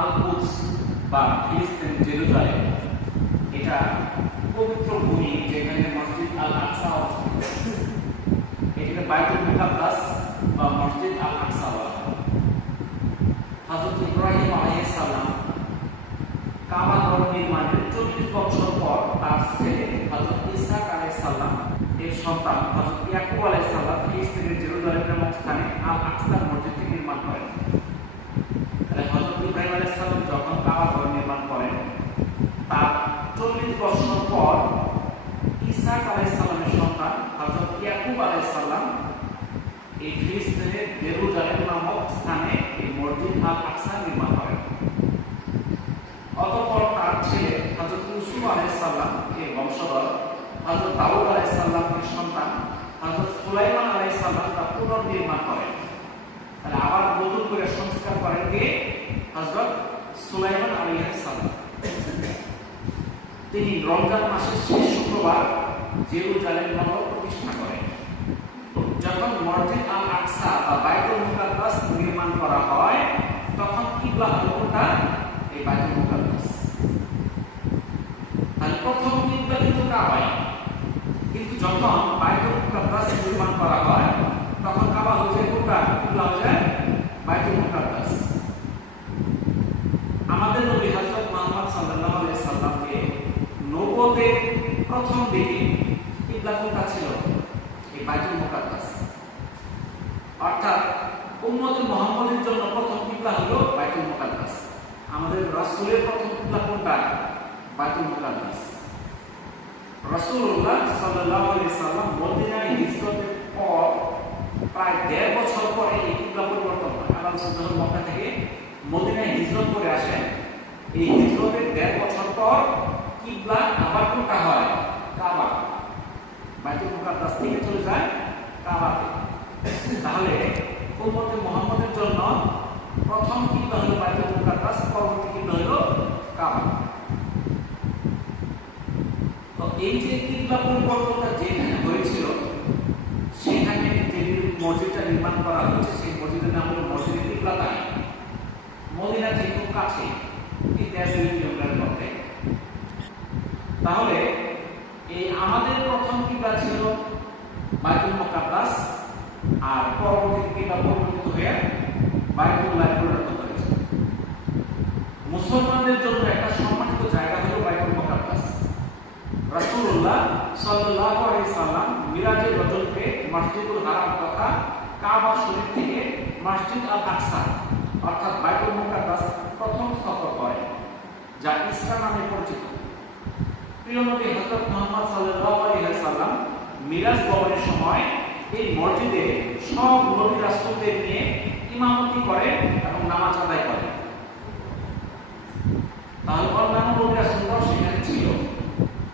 আল কুদস বা ফিলিস্তিন, জেরুজালেম, এটা পবিত্র ভূমি যেখানে মসজিদ আল আকসা অবস্থিত। এটাকে বাইতুল মুকাদ্দাস বা মসজিদ আল আকসা বলা হয়। হযরত ইব্রাহিম আলাইহিস সালাম কাবা ঘর নির্মাণের 40 বছর পর তার ছেলে হযরত ঈসা আলাইহিস সালাম, এর সন্তান হযরত ইয়াকুব আলাইহিস সালাম ফিলিস্তিনের জেরুজালেম নামক স্থানে আল আকসা মসজিদটি নির্মাণ করেন তাহলে হযরত ইব্রাহিম আলাইহিস সালাম যখন কাবা ঘর নির্মাণ করেন তার চল্লিশ বছর পর ইসাক আলাইহিস সালামের সন্তান হযরত ইয়াকুব আলাইহিস সালাম এই ফিলিস্তিনের জেরুজালেম নামক স্থানে এই মসজিদ আল আকসা নির্মাণ করেন অতঃপর তার ছেলে হযরত ইউসুফ আলাইহিস সালাম এর বংশধর, হযরত দাউদ আলাইহিস সালামের সন্তান, হযরত সুলাইমান আলাইহিস সালাম তা পুনর্নির্মাণ করেন। তাহলে আবার নতুন করে সংস্কার করেন কে? হযরত সুলাইমান আলাইহিস সালাম। তিনি রমজান মাসের শেষ শুক্রবার জেরুজালেম নগর প্রতিষ্ঠা করেন। যখন মসজিদ আল আকসা বা বাইতুল মুকাদ্দাস নির্মাণ করা হয়, তখন কিবলা হলো কোনটা? এই বাইতুল মুকাদ্দাস। তাহলে প্রথম কিবলা কিন্তু কাবাই কিন্তু যখন বাইতুল মুকাদ্দাস নির্মাণ করা হয়, তখন কাবা হয়ে যায় কোনটা? কিবলা হয়ে যায় বাইতুল মুকাদ্দাস। আমাদের নবী হযরত মুহাম্মদ সাল্লাল্লাহু আলাইহি সাল্লামকে নবুয়তের প্রথম দিকে কিবলা কোনটা ছিল এই বাইতুল মুকাদ্দাস অর্থাৎ উম্মতে মুহাম্মদের জন্য প্রথম কিবলা হলো বাইতুল মুকাদ্দাস। আমাদের রাসূলের প্রথম কিবলা কোনটা? বাইতুল মুকাদ্দাস। রাসূলুল্লাহ সাল্লাল্লাহু আলাইহি সাল্লাম মদিনায় হিজরতের পর প্রায় দেড় বছর পরে এই কিবলা পরিবর্তন হয়। আল্লাহ যখন মক্কা থেকে মদিনায় হিজরত করে আসেন, এই হিজরতের দেড় বছর পর কিবলা আবার কোনটা হয়? কাবা। বাইতুল মুকাদ্দাস থেকে চলে যায় কাবাতে। তাহলে উম্মতে মুহাম্মদের জন্য প্রথম কিবলা হলো বাইতুল মুকাদ্দাস পরবর্তী কিবলা হলো কাবা। তো এই যে কিবলা পরিবর্তনটা যেখানে হয়েছিল, সেখানে যে মসজিদটা নির্মাণ করা হয়েছে, সেই মসজিদের নাম হলো মসজিদ কিবলাতাই মদিনা থেকে খুব কাছে, এই কিলোমিটার মধ্যে তাহলে এই আমাদের প্রথম কিবলা ছিল বাইতুল মুকাদ্দাস আর পরবর্তী কিবলা পরিবর্তিত হয়ে বাইতুল্লাহ পরিণত হয়েছে। মুসলমানদের জন্য একটা সম্মানিত জায়গা হলো বাইতুল মুকাদ্দাস। রাসূলুল্লাহ সাল্লাল্লাহু আলাইহি সাল্লাম মিরাজের রজলকে মসজিদুল হারাম তথা কাবা শরীফ থেকে মসজিদ আল আকসা, অর্থাৎ বাইতুল মুকাদ্দাস প্রথম সফর করে যা ইসরা নামে পরিচিত। প্রিয় নবী হযরত মুহাম্মদ সাল্লাল্লাহু আলাইহি সাল্লাম মিরাজ বহরের সময় এই মসজিদে সব নবী রাসূলদের নিয়ে ইমামতি করে এবং নামাজ আদায় করে। তাহলে অন্যান্য নবী রাসূলরাও সেখানে ছিল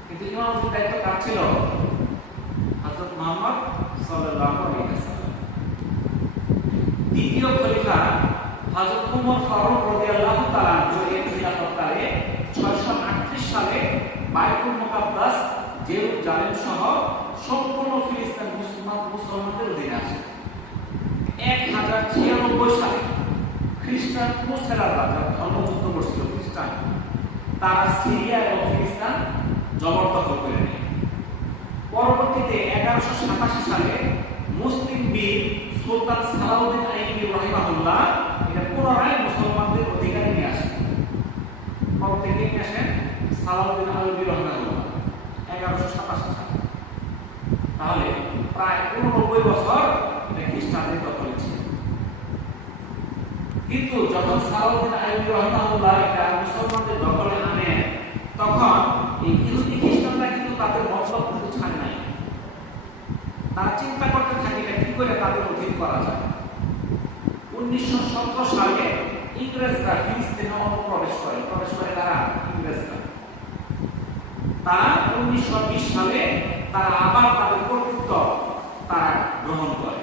কিন্তু ইমামতির দায়িত্ব কার ছিল হযরত মুহাম্মদ সাল্লাল্লাহু আলাইহি সাল্লাম দ্বিতীয় খলিফা হযরত ওমর ফারুক রাদিয়াল্লাহু তাআলা এর খিলাফতকালে 638 সালে বাইতুল মুকাদ্দাস জেরুজালেম সহ সম্পূর্ণ ফিলিস্তিন মুসলমান মুসলমানদের অধীনে আসে 1096 সালে খ্রিস্টান ক্রুসেডাররা যারা ধর্মযুদ্ধ করছিল খ্রিস্টান তারা সিরিয়া এবং ফিলিস্তিন জবরদখল করে নেয় পরবর্তীতে এগারোশো সাতাশি সালে মুসলিম বীর সুলতান সালাউদ্দিন আইবি রহিমাহুল্লাহ এটা পুনরায় মুসলমানদের অধিকারে নিয়ে আসেন কবে থেকে নিয়ে আসেন সালাউদ্দিন আইবি রহিমাহুল্লাহ এগারোশো সাতাশি সালে তাহলে প্রায় উননব্বই বছর এটা খ্রিস্টানদের দখলে ছিল কিন্তু যখন সালাউদ্দিন আইয়ুবী রহমানুল্লাহ এটা মুসলমানদের দখলে আনে, তখন এই ইহুদি খ্রিস্টানরা কিন্তু তাদের মতলব কিন্তু ছাড়ে নাই। তারা চিন্তা করতে থাকে এটা কি করে তাদের অধীন করা যায়। উনিশশো সতেরো সালে ইংরেজরা ফিলিস্তিনে অনুপ্রবেশ করে। প্রবেশ করে তারা ইংরেজরা। তারা উনিশশো বিশ সালে তারা আবার তাদের কর্তৃত্ব তারা গ্রহণ করে।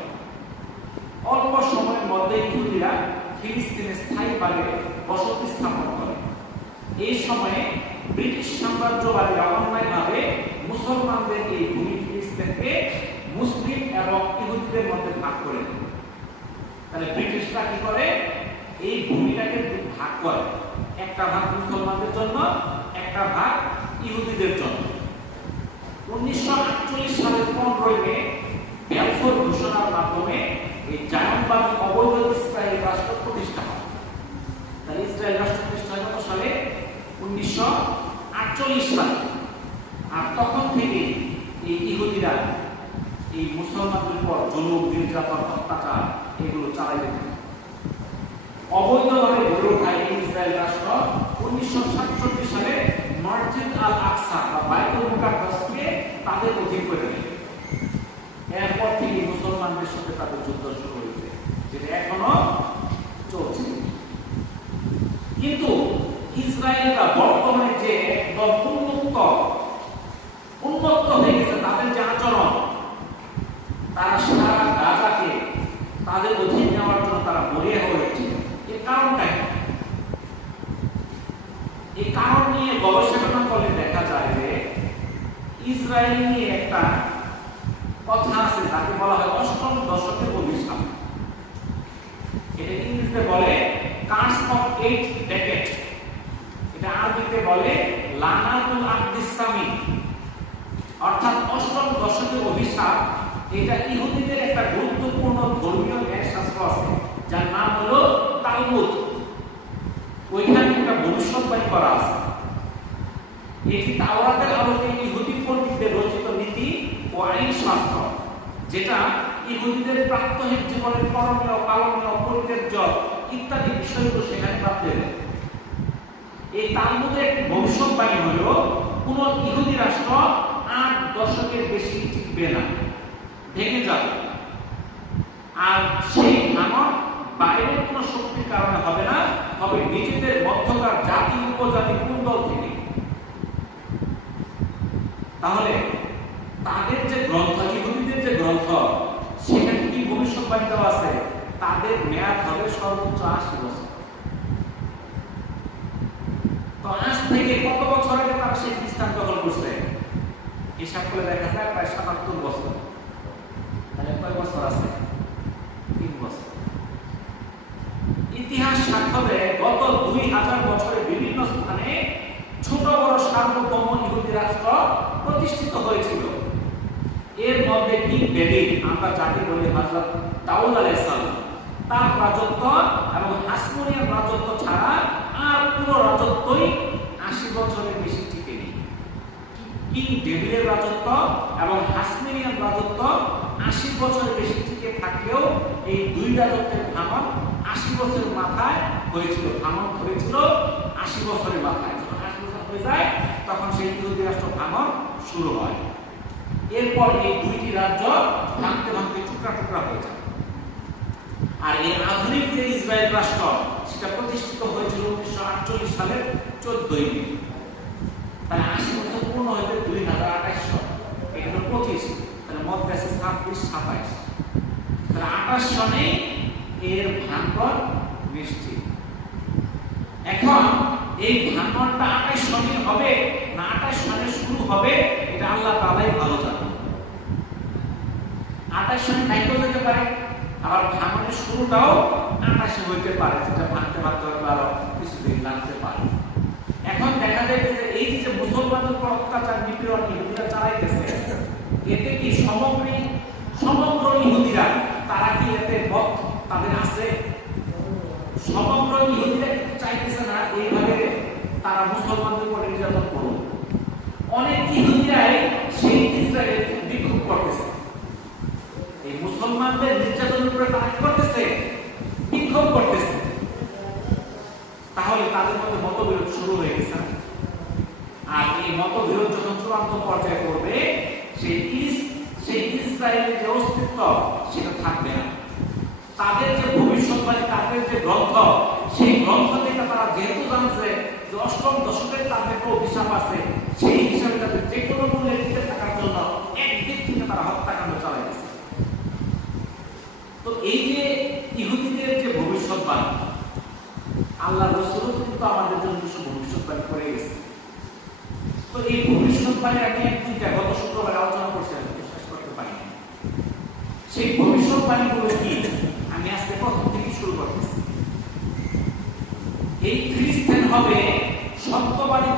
অল্প সময়ের মধ্যে ইহুদিরা ফিলিস্তিনে স্থায়ীভাবে বসতি স্থাপন করে। এই সময়ে ব্রিটিশ সাম্রাজ্যবাদীরা অন্যায়ভাবে মুসলমানদের এই ভূমি ফিলিস্তিনকে মুসলিম এবং ইহুদিদের মধ্যে ভাগ করে তাহলে ব্রিটিশরা কি করে? এই ভূমিটাকে ভাগ করে। একটা ভাগ মুসলমানদের জন্য, একটা ভাগ ইহুদিদের জন্য। উনিশশো আটচল্লিশ সালের পনেরোই মে ব্যালফোর ঘোষণার মাধ্যমে এই জায়নবাদী অবৈধ ইসরায়েল রাষ্ট্র প্রতিষ্ঠা হয় তাহলে ইসরায়েল রাষ্ট্র প্রতিষ্ঠা কত সালে উনিশশো আটচল্লিশ সালে। আর তখন থেকে এই ইহুদিরা, এই মুসলমানদের উপর জুলুম, নির্যাতন, অত্যাচার এগুলো চালাই যেতে। অবৈধভাবে গড়ে ওঠা এই ইসরায়েল রাষ্ট্র উনিশশো সাতষট্টি সালে মসজিদ আল আকসা বা বাইতুল মুকাদ্দাসকে তাদের অধীন করে নেয়। এরপর থেকে মুসলমানদের সাথে তাদের যুদ্ধ শুরু হয়েছে, যেটা এখনও চলছে। কিন্তু ইসরায়েলরা বর্তমানে যে একদম উন্মুক্ত উন্মুক্ত হয়ে গেছে তাদের যে আচরণ তারা সারা গাজাকে তাদের অধীন নেওয়ার জন্য তারা মরিয়া হয়েছে এর কারণটা কি এই কারণ নিয়ে গবেষণা করলে দেখা যায় যে ইসরায়েল নিয়ে একটা কথা আছে যাকে বলা হয় অষ্টম দশকের অভিশাপ এটা ইংরেজিতে বলে কার্স অফ এইট ডেকেট এটা আরবিতে বলে লানাতুল আব্দিসামি অর্থাৎ অষ্টম দশকের অভিশাপ এটা ইহুদিদের একটা গুরুত্বপূর্ণ ধর্মীয় ন্যায়শাস্ত্র আছে যার নাম হলো তালমুদ ওইখানে একটা ভবিষ্যৎবাণী করা আছে এটি তাওরাতের আলোকে ইহুদি পণ্ডিতদের রচিত নীতি ও আইন শাস্ত্র যেটা ইহুদিদের প্রাত্যহিক জীবনের করণীয়, পালনীয় পরিত্যাজ্য ইত্যাদি বিষয়গুলো সেখানে প্রাপ্ত হয়েছে এই তালমুদের একটি ভবিষ্যৎবাণী হলো, কোন ইহুদি রাষ্ট্র আট দশকের বেশি টিকবে না। ভেঙে যাবে। আর সেই ভাঙন বাইরের কোন শক্তির কারণে হবে না, হবে নিজেদের মধ্যকার জাতি, উপজাতি কুণ্ডল থেকে। তাহলে তাদের যে গ্রন্থ ইহুদিদের যে গ্রন্থ সেখানে কি আছে, তাদের মেয়াদ হবে সর্বোচ্চ আশি বছর। তো আজ থেকে কত বছর আগে তারা সেই খ্রিস্টান দখল করছে? হিসাব করে দেখা যায় প্রায় সাতাত্তর বছর। তাহলে কয় বছর আছে? তিন বছর। ইতিহাস সাক্ষ্য দেয় গত দুই হাজার বছরে বিভিন্ন স্থানে ছোট বড় সার্বভৌম ইহুদি রাষ্ট্র প্রতিষ্ঠিত হয়েছিল। এর মধ্যে কিং ডেভিড আমরা যাকে বলি হযরত দাউদ আলাইহিস সালাম, তার রাজত্ব এবং হাসমনিয়ার রাজত্ব ছাড়া আর পুরো রাজত্বই আশি বছরের বেশি টিকেনি কিং ডেভিডের রাজত্ব এবং হাসমিনিয়ান রাজত্ব আশি বছরের বেশি টিকে থাকলেও এই দুই রাজত্বের ভাঙন আশি বছরের মাথায় হয়েছিল, ভাঙন হয়েছিল আশি বছরের মাথায়। যখন আশি বছর হয়ে যায়, তখন সেই ইহুদি রাষ্ট্র ভাঙন শুরু হয়। এরপর এই দুইটি রাজ্য ভাঙতে ভাঙতে টুকরা টুকরা হয়ে যায়। আর এই আধুনিক যে ইসরায়েল রাষ্ট্র, সেটা প্রতিষ্ঠিত হয়েছিল উনিশশো আটচল্লিশ সালের চোদ্দই মে। তাহলে আশি বছর পূর্ণ হইতে দুই হাজার আঠাশশো এখানে পঁচিশ, তাহলে মধ্যে আছে ছাব্বিশ, সাতাইশ। তাহলে আঠাশ সনে এর ভাঙন নিশ্চিত। এখন এই ভাঙনটা আঠাশ সনে হবে না আঠাশ সনে শুরু হবে, এটা আল্লাহ তালাই ভালো জানে যেতে পারে। আবার ভাঙনের শুরুটাও হইতে পারে, যেটা ভাঙতে ভাঙতে আরও কিছুদিন লাগতে পারে। এখন দেখা এই যে অত্যাচার, নিপীড়ন, ইহুদিরা চালাইতেছে, এতে কি সমগ্র সমগ্র ইহুদিরা, তারা কি এতে তাদের আছে? সমগ্র ইহুদিরা কিন্তু চাইতেছে না? এইভাবে তারা মুসলমানদের উপর নির্যাতন করুন অনেক ইহুদিরাই মুসলমানদের নির্যাতনের উপরে তারা করতেছে?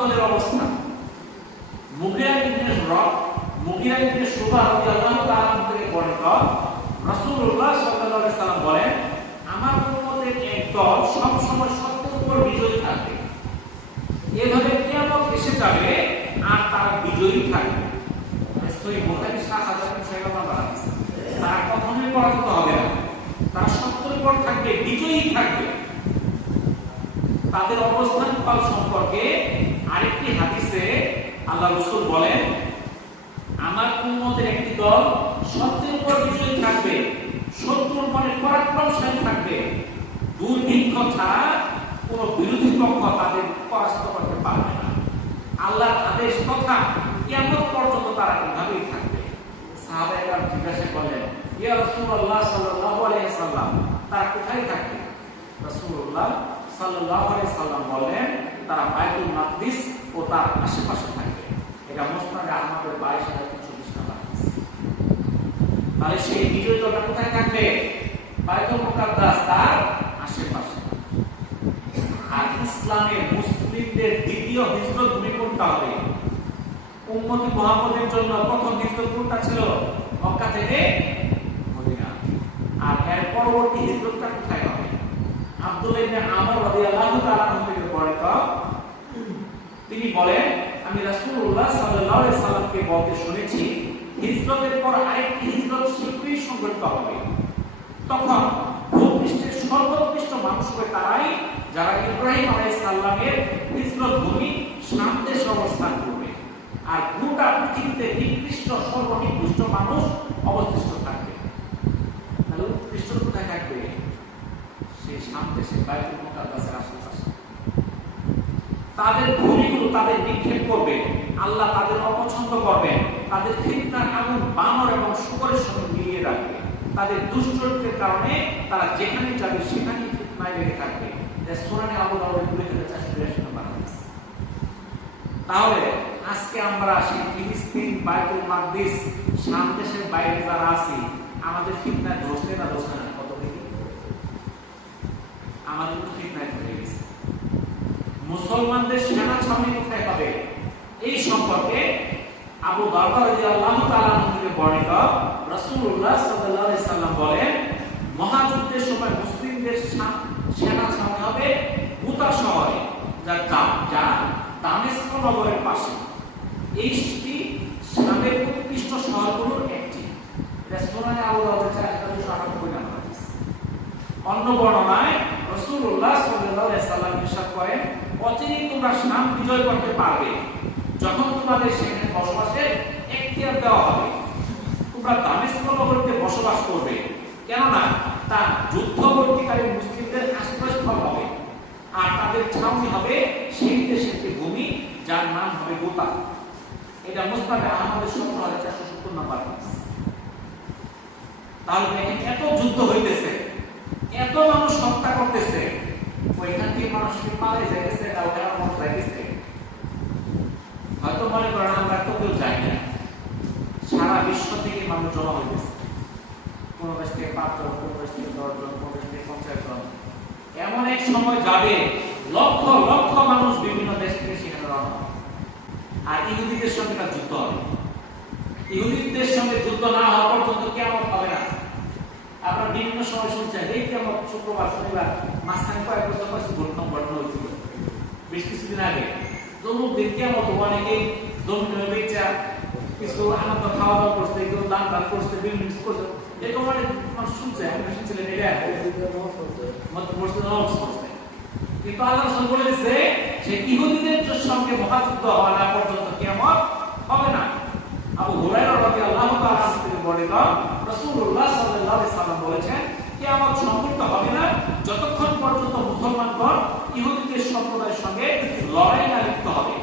দলের অবস্থা। রাদিয়াল্লাহু তাআলা থেকে রাসূলুল্লাহ সাল্লাল্লাহু আলাইহি বলেন, আমার উম্মতের এক দল সব সময় সত্যের উপর থাকবে। এভাবে কিয়ামত এসে যাবে আর তারা বিজয়ী থাকবে। সহি বুখারী 7000 নাম্বার আছে তারা কখনোই পরাজিত হবে না। সত্যের উপর থাকবে, বিজয়ী থাকবে। তাদের অবস্থান সম্পর্কে আরেকটি হাদিসে আল্লাহ রসুল বলেন, আমার উম্মতের একটি দল সত্যের উপর বিজয়ী থাকবে, শত্রুর মনে পরাক্রমশালী থাকবে। দুর্ভিক্ষ ছাড়া কোনো বিরোধী পক্ষ তাদের পরাস্ত করতে পারবে না। আল্লাহর আদেশ কথা কেমন পর্যন্ত তারা এভাবেই থাকবে। সাহাবায়ে জিজ্ঞাসা করলেন, ইয়া রাসূলুল্লাহ সাল্লাল্লাহু সাল্লাম তারা কোথায় থাকবে? রাসূলুল্লাহ সাল্লাল্লাহু সাল্লাম বলেন তারা বাইতুল মাকদিস ও তার আশেপাশে থাকবে এটা মুসনাদ আহমদের 22324 নম্বর হাদিস তাহলে সেই বিজয় দলটা কোথায় থাকবে? বাইতুল মুকাদ্দাস তার আশেপাশে। আর ইসলামে মুসলিমদের দ্বিতীয় হিজরত ভূমি কোনটা হবে? উম্মতি জন্য প্রথম হিজরত কোনটা ছিল? মক্কা থেকে আর এর পরবর্তী হিজরতটা কোথায় হবে? আব্দুল্লাহ ইবনে আমর রাদিয়াল্লাহু তাআলা থেকে তিনি বলেন, আমি রাসূলুল্লাহ সাল্লাল্লাহু আলাইহি সাল্লামকে বলতে শুনেছি, হিজরতের পর আরেকটি হিজরত শীঘ্রই সংঘটিত হবে। তখন ভূপৃষ্ঠের সর্বোৎকৃষ্ট মানুষ হবে তারাই, যারা ইব্রাহিম আলাইহিস সালামের হিজরত ভূমি দেশে অবস্থান করবে। আর গোটা পৃথিবীতে নিকৃষ্ট, সর্বনিকৃষ্ট মানুষ অবশিষ্ট থাকবে। তাহলে উৎকৃষ্ট কোথায় থাকবে? সেই শাম দেশে বাইতুল মুকাদ্দাসের আশেপাশে তাদের ভূমিগুলো তাদের নিক্ষেপ করবে। আল্লাহ তাদের অপছন্দ করবেন। তাদের ফিতনার আগুন, বানর এবং শুকরের সঙ্গে মিলিয়ে রাখবে। তাদের দুশ্চরিত্রের কারণে তারা যেখানে যাবে, সেখানেই ফিতনায় লেগে থাকবে। সোনানি তাহলে আজকে আমরা সেই ফিলিস্তিন, বাইতুল মাকদিস, শাম দেশের বাইরে যারা আছি, আমাদের ফিতনায় ধরছে না ধরছে না? কত আমাদের ফিতনায় ধরে গেছে। মুসলমানদের সেনা ছাউনি কোথায় হবে এই সম্পর্কে আবু দারদা রাদিয়াল্লাহু তাআলা থেকে বর্ণিত রাসূলুল্লাহ সাল্লাল্লাহু সাল্লাম বলেন, মহাযুদ্ধের সময় মুসলিমদের সেনা ছাউনি হবে গুতা শহরে, যা যা দামেস্ক নগরের পাশে। এইটি শামের উৎকৃষ্ট শহরগুলোর একটি। এটা সোনানে আবু নম্বর অন্য বর্ণনায় রাসূলুল্লাহ সাল্লাল্লাহু আলাইহি সাল্লাম ইরশাদ করেন অচিরেই তোমরা শাম বিজয় করতে পারবে। যখন তোমাদের সেখানে বসবাসের এখতিয়ার দেওয়া হবে, তোমরা দামেস্ক নগরীতে বসবাস করবে। কেননা, তা যুদ্ধবর্তীকালীন মুসলিমদের আশ্রয়স্থল হবে। আর তাদের ছাউনি হবে সেই দেশের একটি ভূমি, যার নাম হবে গোতা। এটা মুস্তাদে আহমদের সত্তর হাজার চারশো সত্তর নম্বর তাহলে এত যুদ্ধ হইতেছে, এত মানুষ হত্যা করতেছে। ওখানে হয়তো মনে করেন আমরা তো কেউ যাই না। সারা বিশ্ব থেকে মানুষ জমা কোনো দেশ থেকে কোনো দেশ থেকে কোনো দেশ থেকে পঞ্চাশ জন। এমন এক সময় যাবে, লক্ষ লক্ষ মানুষ বিভিন্ন দেশ থেকে সেখানে রওনা আর ইহুদিদের সঙ্গে যুদ্ধ হবে। ইহুদিদের সঙ্গে যুদ্ধ না হওয়া পর্যন্ত কেমন হবে না। আপনারা বিভিন্ন সময় শুনছেন, এই কেমন শুক্রবার, শনিবার, মাঝখানে কয়েক বছর পর ঘটনা ঘটনা হয়েছিল। বেশ কিছুদিন আগে। জমুক দিন কেমন অনেকেই জমি বেচা কিছু আনন্দ খাওয়া দাওয়া করছে, কেউ দান দান করছে বিভিন্ন কিছু করছে। এরকম অনেক মানুষ শুনছে, আমি শুনছিলেন এটা মাত্র মসজিদ নওয়াজ পড়ছে কিন্তু আল্লাহ রাসূল বলে দিয়েছে যে ইহুদিদের সঙ্গে মহাযুদ্ধ হওয়া না পর্যন্ত কিয়ামত হবে না। আবু হুরায়রা রাদিয়াল্লাহু তাআলা থেকে বর্ণিত রাসূলুল্লাহ সাল্লাল্লাহু আলাইহি সাল্লাম বলেছেন, কিয়ামত সংঘটিত হবে না যতক্ষণ পর্যন্ত মুসলমানগণ ইহুদিদের সম্প্রদায়ের সঙ্গে লড়াই না লিপ্ত হবে।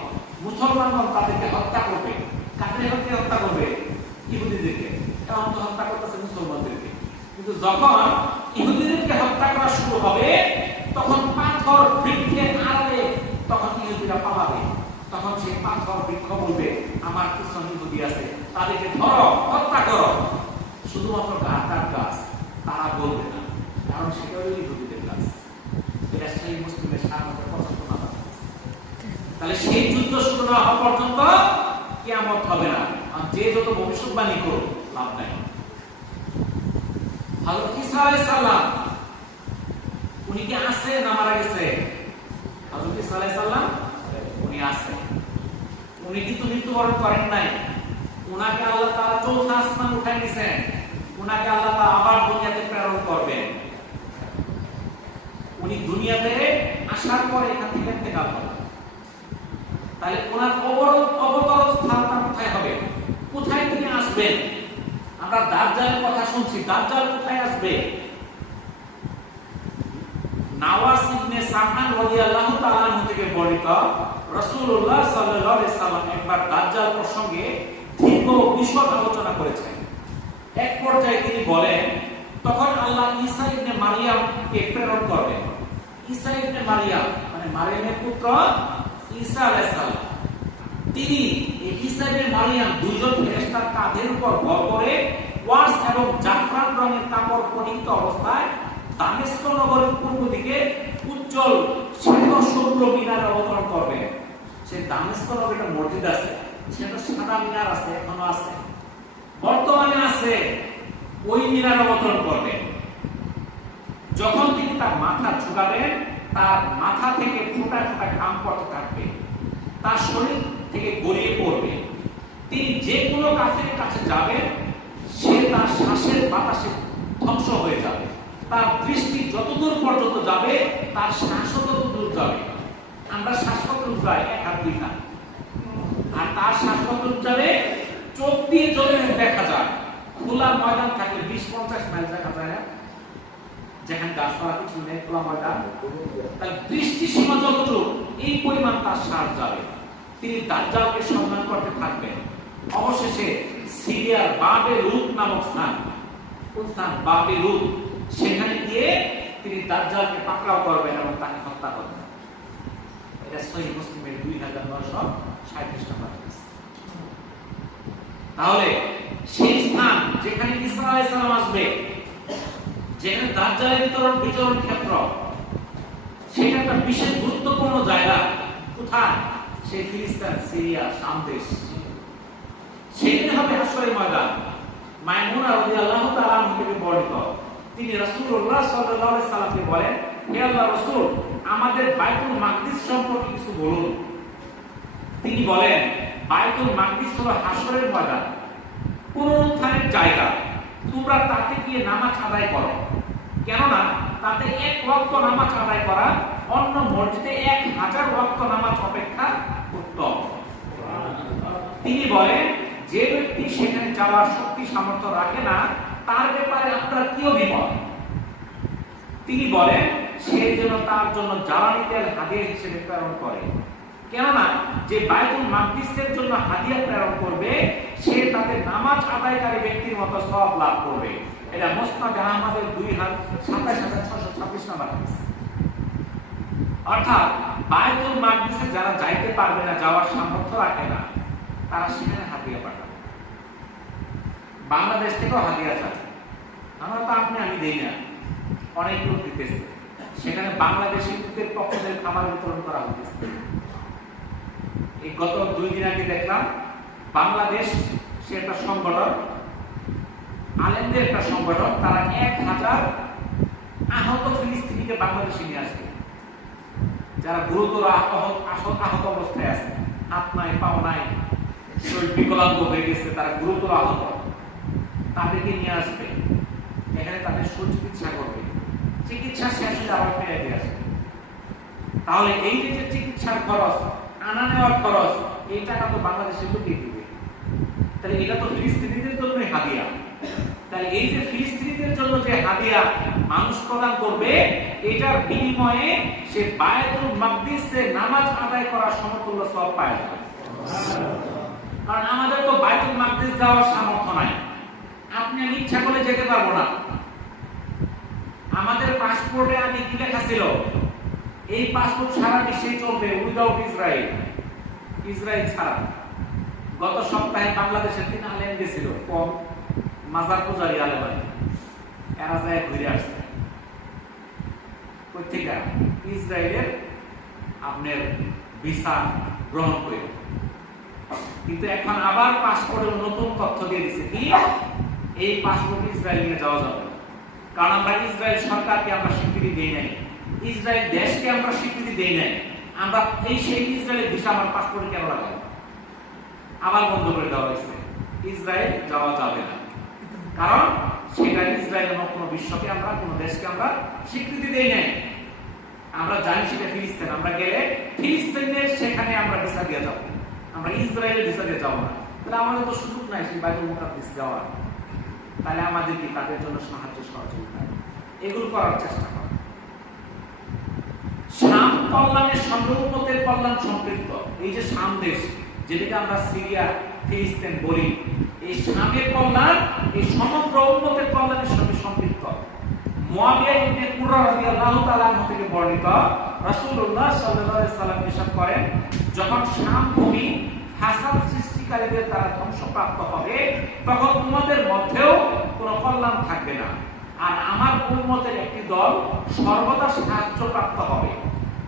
মুসলমানগণ তাদেরকে হত্যা করবে। কাদেরকে হত্যা করবে? ইহুদিদেরকে। এখন তো হত্যা করতেছে মুসলমানদেরকে। কিন্তু যখন ইহুদিদেরকে হত্যা করা শুরু হবে, তখন পাথর বৃক্ষের আড়ালে তখন ইহুদিরা পালাবে। তখন সেই পাথর বৃক্ষ বলবে, আমার কিছু ইহুদি আছে, তাদেরকে ধরো, হত্যা করো। শুধুমাত্র আর গাছ তারা বলবে না। কারণ সেটা হলো ইহুদিদের কাজ। এটা মুসলিমের সাধারণত পছন্দ না। তাহলে সেই যুদ্ধ শুরু না হওয়া পর্যন্ত কিয়ামত হবে না। যে যত ভবিষ্যৎবাণী করুক, লাভ নাই। হযরত ঈসা আলাইহিস সালাম, উনি কি আছে না মারা গেছে? হযরত ঈসা আলাইহিস সালাম, উনি আছে। উনি কিন্তু মৃত্যুবরণ করেন নাই। উনাকে আল্লাহ তাআলা চৌথা আসমান উঠাই দিয়েছেন। উনাকে আল্লাহ আবার দুনিয়াতে প্রেরণ করবেন। উনি দুনিয়াতে আসার পরে এখান থেকে ইন্তেকাল করেন। তাহলে ওনার অবরোধ, অবতরণ স্থানটা কোথায় হবে? কোথায় তিনি আসবেন? আমরা দাজ্জালের কথা শুনছি। দাজ্জাল কোথায় আসবে? নাওয়াস ইবনে রাদিয়াল্লাহু তাআলা থেকে বর্ণিত রাসূলুল্লাহ সাল্লাল্লাহু আলাইহি একবার দাজ্জাল প্রসঙ্গে দীর্ঘ বিশদ আলোচনা করেছেন। এক পর্যায়ে তিনি বলেন, তখন আল্লাহ ঈসা ইবনে মারিয়ামকে প্রেরণ করবেন। ঈসা ইবনে মারিয়াম মানে মারিয়ামের পুত্র ঈসা আলাইহিস সালাম, তিনি ঈসা ইবনে মারিয়াম দুইজন ফেরেশতার কাঁধের উপর ভর করে ওয়াস এবং জাফরান রঙের কাপড় পরিহিত অবস্থায় দামেস্ক নগরের পূর্ব দিকে উজ্জ্বল শ্বেত শুভ্র মিনার অবতরণ করবে। সেই দামেস্ক নগরে একটা মসজিদ আছে, সেটা সাদা মিনার আছে, এখনও আছে। বর্তমানে আছে ওই মিনার অবতরণ করবে। যখন তিনি তার মাথা ঝুঁকাবেন, তার মাথা থেকে ফোটা ফোটা ঘাম পড়তে থাকবে, তার শরীর থেকে গড়িয়ে পড়বে। তিনি যে কোনো কাফের কাছে যাবেন, সে তার শ্বাসের বাতাসে ধ্বংস হয়ে যাবে। তার দৃষ্টি যতদূর পর্যন্ত যাবে, তার শ্বাসও তত দূর যাবে। আমরা শ্বাস কত যাই এক হাত দুই হাত। আর তার শ্বাস কত যাবে চোখ দিয়ে জলে দেখা যায়, খোলা ময়দান থাকলে বিশ পঞ্চাশ মাইল দেখা যায় না। যেখানে গাছপালা কিছু নেই, খোলা ময়দান। তার দৃষ্টি সীমা যতটুকু, এই পরিমাণ তার শ্বাস যাবে। তিনি দাজ্জালকে সম্মান করতে থাকবেন। অবশেষে সিরিয়ার বাবে রুত নামক স্থান, কোন স্থান? বাবে রুত সেখানে গিয়ে তিনি দাজ্জালকে পাকড়াও করবেন এবং তাকে হত্যা করবেন। এটা সহি মুসলিমের দুই হাজার নয়শো সাঁত্রিশ হাদিস। তাহলে সেই স্থান যেখানে ঈসা আসবে, যেখানে দাজ্জালের বিতরণ বিচরণ ক্ষেত্র, সেটা একটা বিশেষ গুরুত্বপূর্ণ জায়গা। কোথায়? সেই ফিলিস্তিন, সিরিয়া, শাম দেশ। সেখানে হবে হাসরের ময়দান। মাইমুনা থেকে বর্ণিত। তিনি বলেন, হে আল্লাহ রাসূল, আমাদের বাইতুল মাকদিস সম্পর্কে কিছু বলুন। তিনি বলেন বাইতুল মাকদিস হলো হাসরের ময়দান। পুনরুত্থানের জায়গা। তোমরা তাতে গিয়ে নামাজ আদায় করো। কেননা তাতে এক ওয়াক্ত নামাজ আদায় করা, অন্য মসজিদে এক হাজার ওয়াক্ত নামাজ অপেক্ষা উত্তম। তিনি বলেন, যে ব্যক্তি সেখানে যাওয়ার শক্তি সামর্থ্য রাখে না, তার ব্যাপারে আপনার কি অভিমত? তিনি বলেন, সে যেন তার জন্য জ্বালানি তেল হাদিয়া হিসেবে প্রেরণ করে। কেননা যে বাইতুল মাকদিসের জন্য হাদিয়া প্রেরণ করবে, সে তাতে নামাজ আদায়কারী ব্যক্তির মতো সব লাভ করবে। এটা মোস্তাদ আহমদের দুই হাত সাতাশ হাজার ছশো ছাব্বিশ নম্বর। অর্থাৎ বাইতুল মাকদিসে যারা যাইতে পারবে না, যাওয়ার সামর্থ্য রাখে না, তারা সেখানে হাদিয়া পাঠাবে। বাংলাদেশ থেকেও হাদিয়া চায়। আমরা তো আপনি, আমি দেই না। অনেক লোক দিতেছে। সেখানে বাংলাদেশি লোকের পক্ষ থেকে খাবার বিতরণ করা হতেছে এই গত দুই দিন আগে দেখলাম বাংলাদেশ সে একটা সংগঠন, আলেমদের একটা সংগঠন, তারা এক হাজার আহত ফিলিস্তিনিকে বাংলাদেশে নিয়ে আসবে। যারা গুরুতর আহত অবস্থায় আছে, হাত নাই, পাও নাই বিকলাঙ্গ হয়ে গেছে, তারা গুরুতর আহত। তাদেরকে নিয়ে আসবে। এখানে তাদের সুচিকিৎসা করবে। চিকিৎসা শেষ হলে আবার ফেরে আসবে। তাহলে এই যে চিকিৎসার খরচ আনা নেওয়ার খরচ, এই টাকা তো বাংলাদেশে তো দিবে। তাহলে এটা তো ফিলিস্তিনিদের জন্যই হাদিয়া। তাহলে এই যে ফিলিস্তিনিদের জন্য যে হাদিয়া মানুষ প্রদান করবে, এটার বিনিময়ে সে বায়াতুল মাকদিসে নামাজ আদায় করার সমতুল্য সব পায় কারণ আমাদের তো বায়তুল মাকদিস যাওয়ার সামর্থ্য নাই। আপনি আমি ইচ্ছা করে যেতে পারব না। আমাদের পাসপোর্টে আগে কি লেখা ছিল? এই পাসপোর্ট সারা বিশ্বে চলবে উইদাউট ইসরায়েল ইসরায়েল ছাড়া। গত সপ্তাহে বাংলাদেশের তিন আলেম গেছিল, কম। মাজার পূজারি আলেম আলী এরা যায় ঘুরে আসছে কোথেকে ইসরায়েলের আপনার ভিসা গ্রহণ করে। কিন্তু এখন আবার পাসপোর্টের নতুন তথ্য দিয়ে দিছে কি, এই পাসপোর্ট ইসরায়েল নিয়ে যাওয়া যাবে কারণ আমরা ইসরায়েল সরকারকে আমরা স্বীকৃতি দেই নাই। ইসরায়েল দেশকে আমরা স্বীকৃতি দেই নাই। আমরা এই সেই ইসরায়েলের ভিসা আমার পাসপোর্টে কেন লাগাবো আবার বন্ধ করে দেওয়া হয়েছে। ইসরায়েল যাওয়া যাবে না। কারণ সেটা ইসরায়েল এবং কোনো বিশ্বকে আমরা, কোনো দেশকে আমরা স্বীকৃতি দেই নাই। আমরা জানি সেটা ফিলিস্তিন। আমরা গেলে ফিলিস্তিনের সেখানে আমরা ভিসা দিয়ে যাব। আমরা ইসরায়েলের ভিসা দিয়ে যাব না। তাহলে আমাদের তো সুযোগ নাই সেই বাইতুল মুকাদ্দিস যাওয়ার। তাহলে আমাদের কি তাদের জন্য সাহায্য সহযোগিতা? এগুলো করার চেষ্টা করা। শাম কল্যাণের সঙ্গে কল্যাণ সম্পৃক্ত। এই যে শাম দেশ, যেটাকে আমরা সিরিয়া, ফিলিস্তিন বলি, এই শামের কল্যাণ, এই সমগ্র উন্নতের কল্যাণের সঙ্গে সম্পৃক্ত। মুয়াবিয়া ইবনে কুররা রাদিয়াল্লাহু তাআলা থেকে বর্ণিত রাসূলুল্লাহ সাল্লাল্লাহু আলাইহি সাল্লাম ইরশাদ করেন, যখন শাম ভূমি ফাসাদ সৃষ্টিকারীদের দ্বারা ধ্বংসপ্রাপ্ত হবে, তখন তোমাদের মধ্যেও কোনো কল্যাণ থাকবে না। আর আমার উম্মতের একটি দল সর্বদা সাহায্য প্রাপ্ত হবে।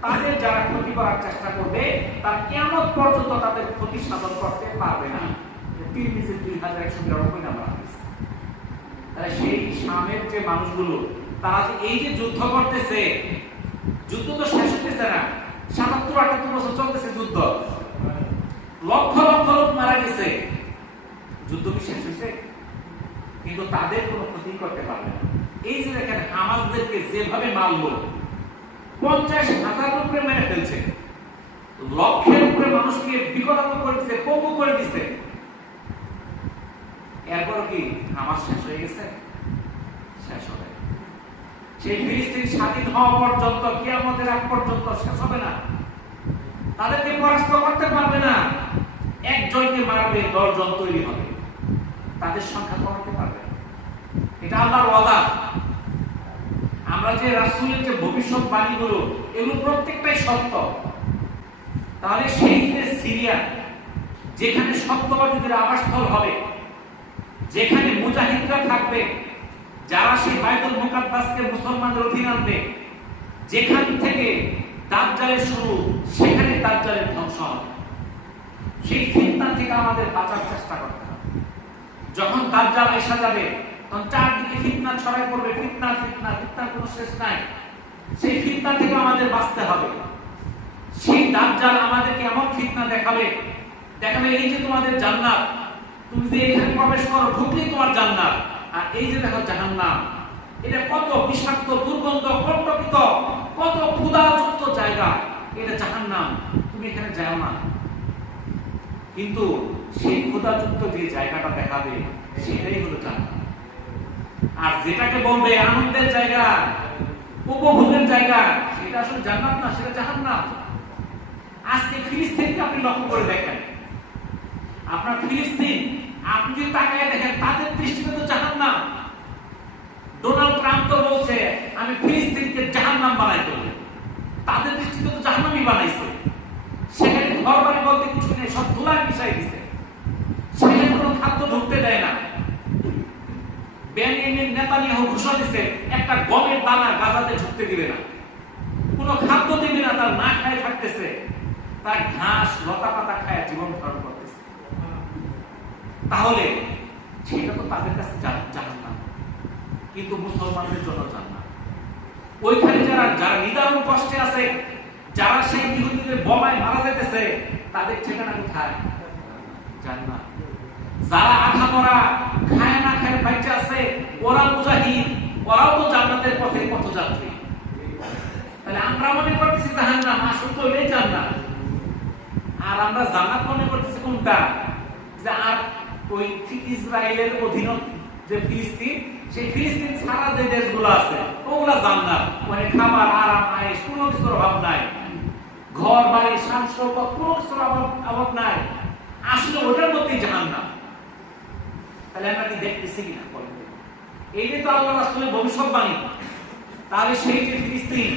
তাদের যারা ক্ষতি করার চেষ্টা করবে, তার কেমন পর্যন্ত তাদের ক্ষতি সাধন করতে পারবে না। সেই সামের যে মানুষগুলো, তারা এই যে যুদ্ধ করতেছে, যুদ্ধ তো শেষ হতেছে না। সাতাত্তর, আটাত্তর বছর চলতেছে যুদ্ধ। লক্ষ লক্ষ লোক মারা গেছে। যুদ্ধ কি শেষ হয়েছে কিন্তু তাদের কোনো ক্ষতি করতে পারবে না। এই যে দেখেন হামাজদেরকে যেভাবে মারলো, পঞ্চাশ হাজার উপরে মেরে ফেলছে। লক্ষের উপরে মানুষকে বিকলাঙ্গ করে দিছে, পঙ্গু করে দিছে। এরপর কি নামাজ শেষ হয়ে গেছে? শেষ হবে। সেই ফিলিস্তিন স্বাধীন হওয়া পর্যন্ত, কিয়ামতের আগ পর্যন্ত শেষ হবে না। তাদেরকে পরাস্ত করতে পারবে না। একজনকে মারবে, দশজন তৈরি হবে। তাদের সংখ্যা কমাতে। এটা আল্লাহর ওয়াদা। আমরা যে রাসূলের যে ভবিষ্যৎ বাণীগুলো, এগুলো প্রত্যেকটাই সত্য। তাহলে সেই যে সিরিয়া, যেখানে সত্যবাদীদের আবাসস্থল হবে, যেখানে মুজাহিদরা থাকবে, যারা সেই বাইতুল মুকাদ্দাসকে মুসলমানদের অধীন আনবে, যেখান থেকে দাজ্জালের শুরু, সেখানে দাজ্জালের ধ্বংস হবে। সেই ফিতনা থেকে আমাদের বাঁচার চেষ্টা করতে হবে। যখন দাজ্জাল এসে যাবে চারদিকে ফিতনা পড়বে, ফিতনা ফিতনা, ফিতনার কোনো শেষ নাই। সেই ফিতনা থেকে আমাদের বাঁচতে হবে। সেই দাজ্জাল আমাদেরকে এমন ফিতনা দেখাবে দেখাবে এই যে তোমাদের জান্নাত। তুমি যে এখানে প্রবেশ করো, ঢুকলেই তোমার জান্নাত। আর এই যে দেখো জাহান্নাম, এটা কত বিষাক্ত, দুর্গন্ধ কটকিত কত ক্ষুধাযুক্ত জায়গা। এটা জাহান্নাম, তুমি এখানে যাও না। কিন্তু সেই ক্ষুধাযুক্ত যে জায়গাটা দেখাবে, সেটাই হলো জান্নাত। আর যেটাকে বলবে আনন্দের জায়গা, উপভোগের জায়গা, সেটা আসলে জান্নাত না, সেটা জাহান্নাম। আজকে ফিলিস্তিনকে আপনি লক্ষ্য করে দেখেন। আপনার ফিলিস্তিন, আপনি যদি তাকায় দেখেন, তাদের দৃষ্টিতে তো জাহান্নাম। ডোনাল্ড ট্রাম্প তো বলছে, আমি ফিলিস্তিনকে জাহান্নাম বানাই দেবো তাদের দৃষ্টিতে তো জাহান্নামই বানাইছে। সেখানে ঘর বাড়ি বলতে কিছু নেই, সব ধুলায় মিশাই দিছে সেখানে কোনো খাদ্য ঢুকতে দেয় না বেনিয়ামিন নেতানিয়াহু ঘোষণা দিছে, একটা গমের দানা গাজাতে ঢুকতে দিবে না। কোনো খাদ্য দিবে না, তার না খায় থাকতেছে। তার ঘাস লতা পাতা খায়, জীবন ধারণ করতেছে। তাহলে সেটা তো তাদের কাছে জাহান্নাম। কিন্তু মুসলমানদের জন্য জান্নাত। ওইখানে যারা যারা নিদারুণ কষ্টে আছে, যারা সেই ইহুদিদের বোমায় মারা যেতেছে, তাদের ঠিকানা কোথায়? জান্নাত। যারা আধা মরা না সেই ফিলিস্তিন ছাড়া যে দেশগুলো আছে, ওগুলা জান্নাত। মানে খাবার আরাম আয়েস কোনো কিছুর অভাব নাই। ঘর, বাড়ি শান শৌকত কোনো কিছুর অভাব অভাব নাই। আসলে ওটার মধ্যেই জাহান্নাম। তাহলে আমরা কি দেখতেছি কিনা বলেন এইটাই তো আল্লাহ রাসূলের ভবিষ্যৎবাণী, তাহলে সেই যে ফিলিস্তিন,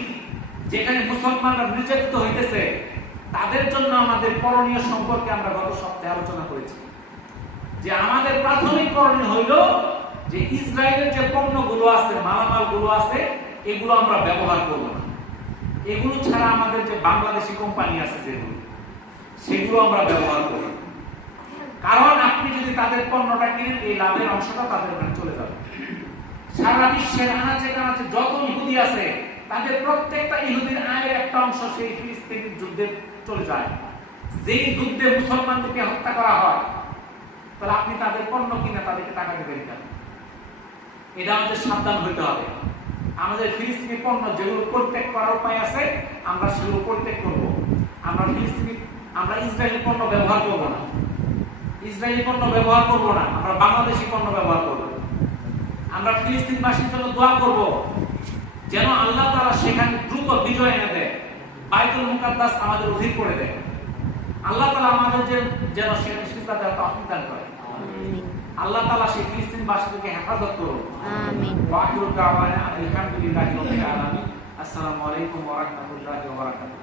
যেখানে মুসলমানরা নির্যাতিত হইতেছে, তাদের জন্য আমাদের করণীয় সম্পর্কে আমরা গত সপ্তাহে আলোচনা করেছি। যে আমাদের প্রাথমিক করণীয় হইল যে ইসরায়েলের যে পণ্যগুলো আছে মালামালগুলো আছে, এগুলো আমরা ব্যবহার করব না। এগুলো ছাড়া আমাদের যে বাংলাদেশি কোম্পানি আছে যেগুলো, সেগুলো আমরা ব্যবহার করব। কারণ আপনি যদি তাদের পণ্যটা কিনেন, এই লাভের অংশটা তাদের ওখানে চলে যাবে। সারা বিশ্বের আনাচে কানাচে যত ইহুদি আছে, তাদের প্রত্যেকটা ইহুদির আয়ের একটা অংশ সেই ফিলিস্তিনের যুদ্ধে চলে যায়। যেই যুদ্ধে মুসলমানদেরকে হত্যা করা হয়, তাহলে আপনি তাদের পণ্য কিনে তাদেরকে টাকা দেবেন কেন? এটা আমাদের সাবধান হইতে হবে। আমাদের ফিলিস্তিনি পণ্য যেগুলো পরিত্যাগ করার উপায় আছে, আমরা সেগুলো পরিত্যাগ করব। আমরা ফিলিস্তিনি, আমরা ইসরায়েলি পণ্য ব্যবহার করব না। ইসরায়েলি পণ্য ব্যবহার করব না আমরা বাংলাদেশি পণ্য ব্যবহার করব। আমরা ফিলিস্তিনবাসীর জন্য দোয়া করব যেন আল্লাহ তাআলা সেখানে দ্রুত বিজয় এনে দেয় বাইতুল মুকাদ্দাস আমাদের অধীন করে দেয়। আল্লাহ তালা আমাদের যে যেন সেখানে সিজদা দেওয়ার তৌফিক দান করে। আল্লাহ তাআলা সেই ফিলিস্তিনবাসীদেরকে হেফাজত করুন। আলহামদুলিল্লাহি আসসালামু আলাইকুম ওয়া রাহমাতুল্লাহি ওয়া বারাকাতুহু।